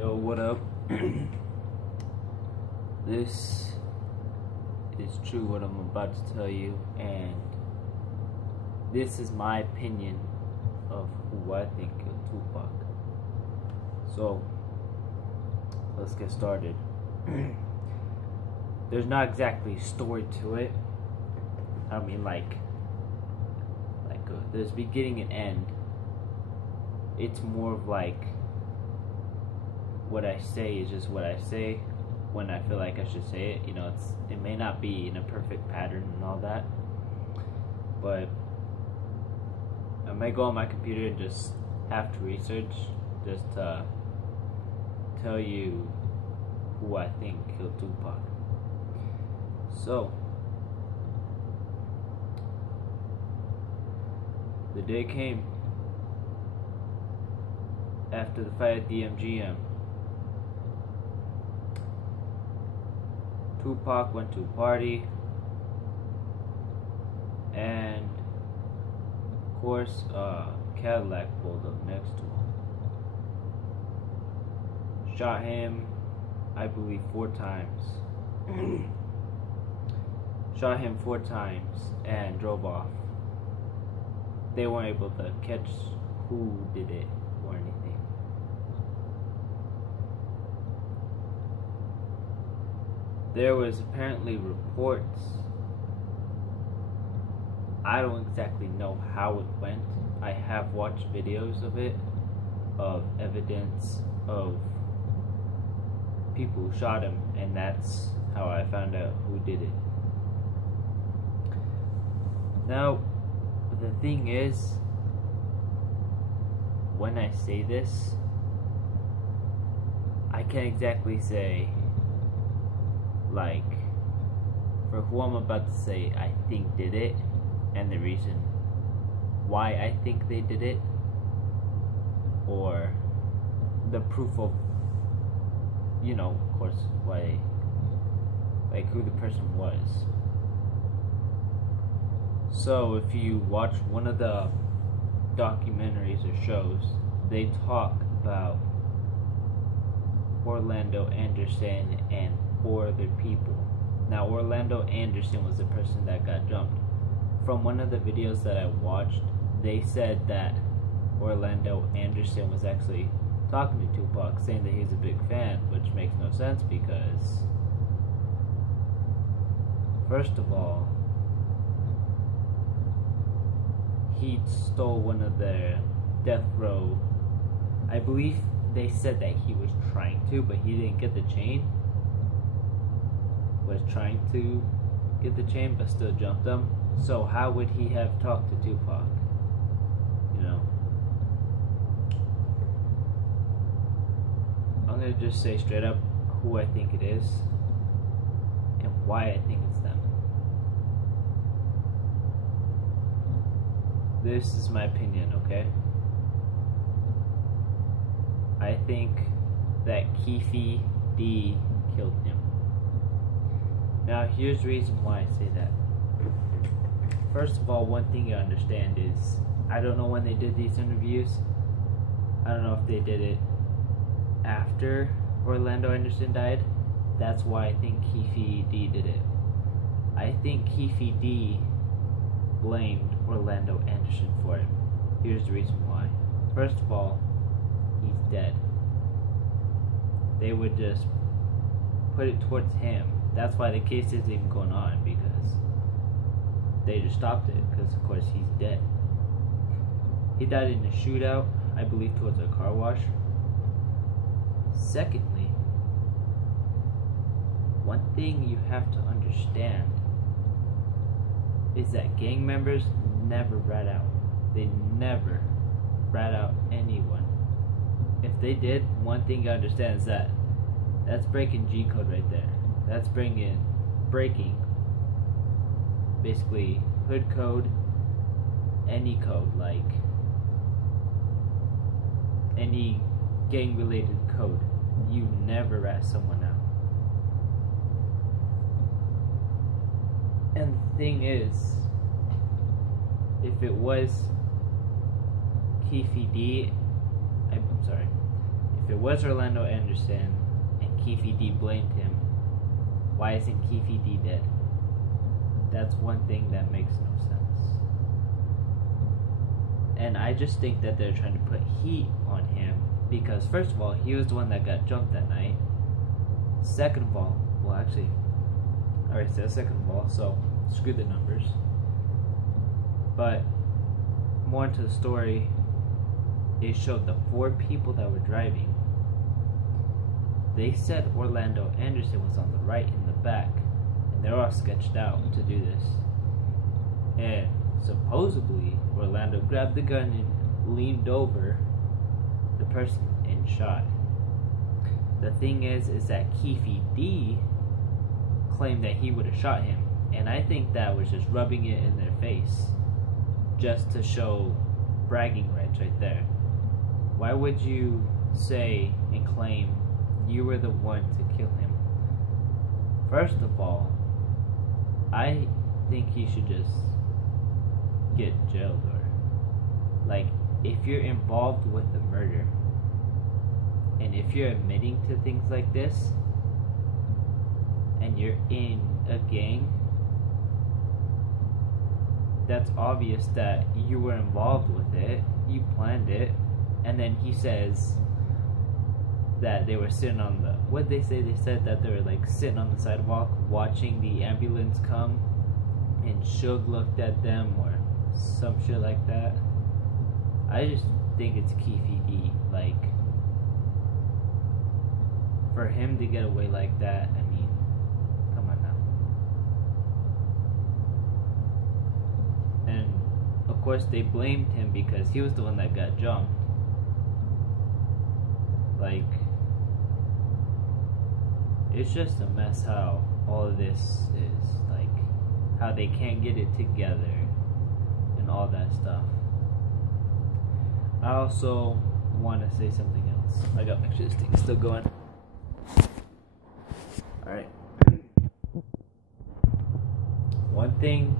Yo, what up? This is true what I'm about to tell you, and this is my opinion of who I think killed Tupac. So, let's get started. There's not exactly a story to it. I mean, there's beginning and end. It's more of like, what I say is just what I say when I feel like I should say it. You know, it may not be in a perfect pattern and all that, but I might go on my computer and just have to research just to tell you who I think killed Tupac. So, the day came after the fight at the MGM. Tupac went to a party, and of course Cadillac pulled up next to him. Shot him, I believe, 4 times. Shot him 4 times and drove off. They weren't able to catch who did it or anything. There was apparently reports. I don't exactly know how it went. I have watched videos of it, of evidence of people who shot him, and that's how I found out who did it. Now, the thing is, when I say this, I can't exactly say, like, for who I'm about to say I think did it, and the reason why I think they did it, or the proof of, you know, of course, why, like, who the person was. So if you watch one of the documentaries or shows, they talk about Orlando Anderson and 4 other people. Now, Orlando Anderson was the person that got jumped. From one of the videos that I watched, they said that Orlando Anderson was actually talking to Tupac, saying that he's a big fan, which makes no sense because, first of all, he stole one of their death row. I believe they said that he was trying to, but he didn't get the chain. Was trying to get the chain, but still jumped him. So how would he have talked to Tupac? You know? I'm gonna just say straight up who I think it is and why I think it's them. This is my opinion, okay? I think that Keefe D killed him. Now, here's the reason why I say that. First of all, one thing you understand is, I don't know when they did these interviews. I don't know if they did it after Orlando Anderson died. That's why I think Keefe D did it. I think Keefe D blamed Orlando Anderson for it. Here's the reason why. First of all, he's dead. They would just put it towards him. That's why the case isn't even going on, because they just stopped it, because of course he's dead. He died in a shootout, I believe, towards a car wash. Secondly, one thing you have to understand is that gang members never rat out. They never rat out anyone. If they did, one thing you understand is that that's breaking G code right there. That's breaking basically hood code, any code, like any gang related code. You never rat someone out. And the thing is, if it was Keefe D, I'm sorry, if if it was Orlando Anderson and Keefe D blamed him, why isn't Keefe D dead? That's one thing that makes no sense. And I just think that they're trying to put heat on him because, first of all, he was the one that got jumped that night. Second of all, well, actually, I already said second of all, so screw the numbers. But more into the story, it showed the 4 people that were driving. They said Orlando Anderson was on the right in the back, and they're all sketched out to do this. And supposedly, Orlando grabbed the gun and leaned over the person and shot. The thing is that Keefe D claimed that he would have shot him, and I think that was just rubbing it in their face, just to show bragging rights right there. Why would you say and claim you were the one to kill him? First of all, I think he should just get jailed, or like, if you're involved with the murder and if you're admitting to things like this and you're in a gang, that's obvious that you were involved with it, you planned it. And then he says that they were sitting on the, what they say? They said that they were like sitting on the sidewalk watching the ambulance come, and Suge looked at them or some shit like that. I just think it's Keefe D. Like, for him to get away like that, I mean, come on now. And of course they blamed him because he was the one that got jumped. Like, it's just a mess how all of this is, like, how they can't get it together and all that stuff. I also want to say something else. I got my shit still going. Alright. One thing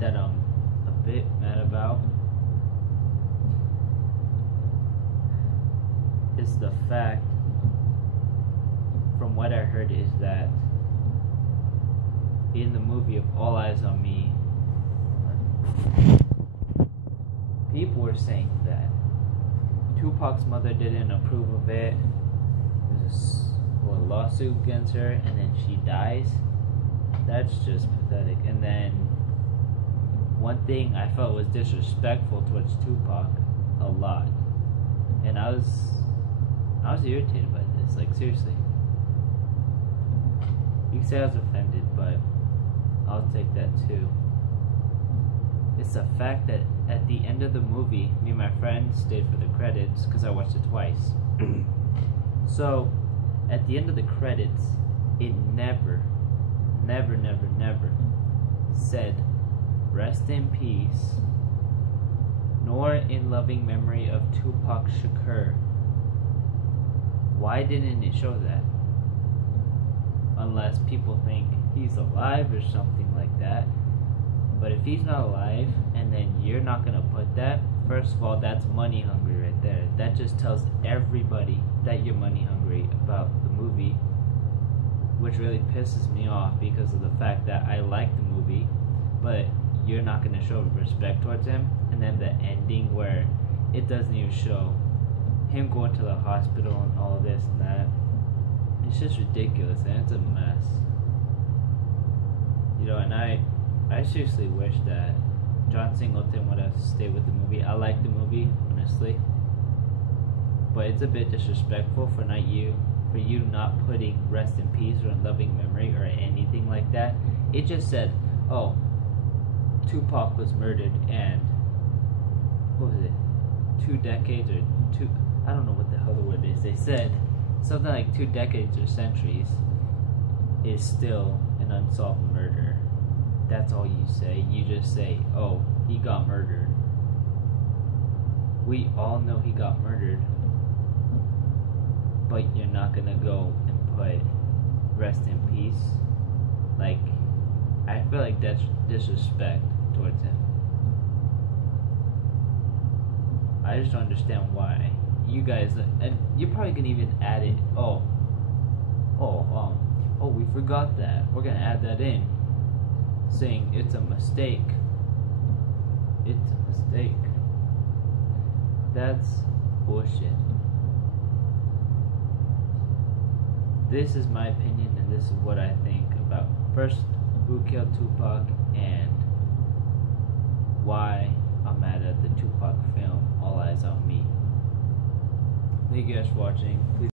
that I'm a bit mad about is the fact, from what I heard, is that in the movie of All Eyes on Me, people were saying that Tupac's mother didn't approve of it. There's a lawsuit against her, and then she dies. That's just pathetic. And then one thing I felt was disrespectful towards Tupac a lot, and I was irritated by this. Like, seriously, you can say I was offended, but I'll take that too. It's the fact that at the end of the movie, me and my friend stayed for the credits because I watched it twice. So, at the end of the credits, it never said "Rest in peace," nor "In loving memory of Tupac Shakur." Why didn't it show that? Unless people think he's alive or something like that. But if he's not alive, and then you're not gonna put that, first of all, that's money hungry right there. That just tells everybody that you're money hungry about the movie, which really pisses me off because of the fact that I like the movie, but you're not gonna show respect towards him. And then the ending where it doesn't even show him going to the hospital and all this and that, it's just ridiculous, and it's a mess. You know, and I seriously wish that John Singleton would have stayed with the movie. I like the movie, honestly, but it's a bit disrespectful for you not putting "Rest in peace" or "In loving memory" or anything like that. It just said, oh, Tupac was murdered, and what was it, 2 decades or I don't know what the hell the word is. They said something like 2 decades or centuries is still an unsolved murder. That's all you say. You just say, oh, he got murdered. We all know he got murdered, but you're not gonna go and put "Rest in peace." Like, I feel like that's disrespect towards him. I just don't understand why you guys, and you're probably gonna even add it. Oh, we forgot that. We're gonna add that in, saying it's a mistake. It's a mistake. That's bullshit. This is my opinion, and this is what I think about first who killed Tupac and why I'm mad at the Tupac film All Eyes on Me. Thank you guys for watching. Please